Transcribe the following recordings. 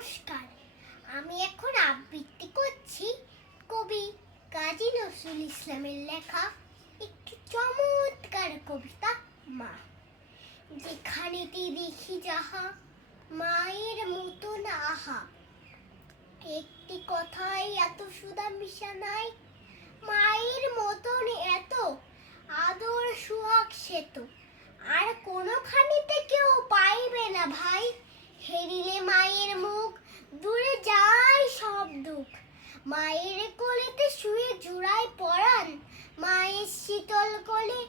নমস্কার। আমি এখন আবৃত্তি করছি কবি কাজী নজরুল ইসলামের লেখা একটি চমৎকার কবিতা মা। যেখানেতে দেখি যাহা মায়ের মতন আহা, একটি কথাই এত সুধা মিশা নাই, মায়ের মতন এত আদর সুহাগ সেত আর কোনোখানিতে কেউ পাইবে না ভাই। হেরিলে মায়ের মুখ দূরে যায় সব দুঃখ, মায়ের কোলেতে শুয়ে জুড়ায় পরাণ, মায়ের শীতল কোলে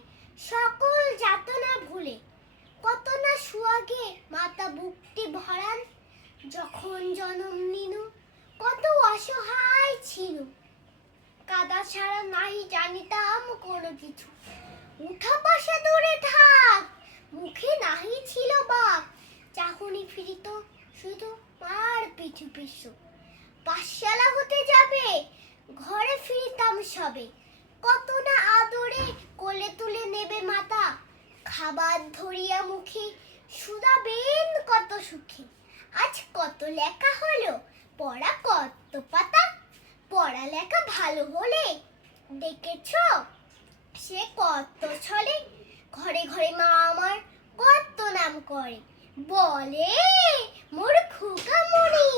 সকল যাতনা ভুলে কত না সুয়াগে মাতা বুকটি ভরান। যখন জনম নিনু কত অসহায় ছিল, কাদা ছাড়া নাহি জানিতাম কোনো কিছু, উঠা বসা দূরে থাক মুখে নাহি ছিল বাক, চাহনি ফিরিত শুধু মার পিছু পিছু। পাঠশালা হতে যাবে ঘরে ফিরিতাম সবে, কত না আদরে কোলে তুলে নেবে মাতা, খাবার ধরিয়া মুখে শুধাবেন কত সুখে। আজ কত লেখা হলো পড়া কত পাতা, পড়ালেখা ভালো হলে দেখেছ সে কত ছলে, ঘরে ঘরে মা আমার কত নাম করে, বলে মোর খোকামণি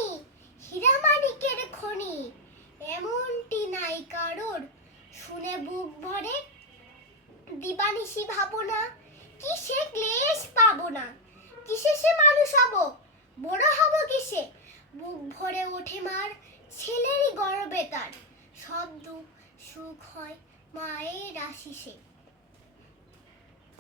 হীরা মানিকের খনি। এমনটি নাই কারোর শুনে বুক ভরে, দিবানিশি ভাবনা কিসে ক্লেশ পাবো না, কিসে সে মানুষ হব বড় হব কিসে। বুক ভরে ওঠে মার ছেলেরই গর্বে তার, সব দুঃখ সুখ হয় মায়ের আশিসে।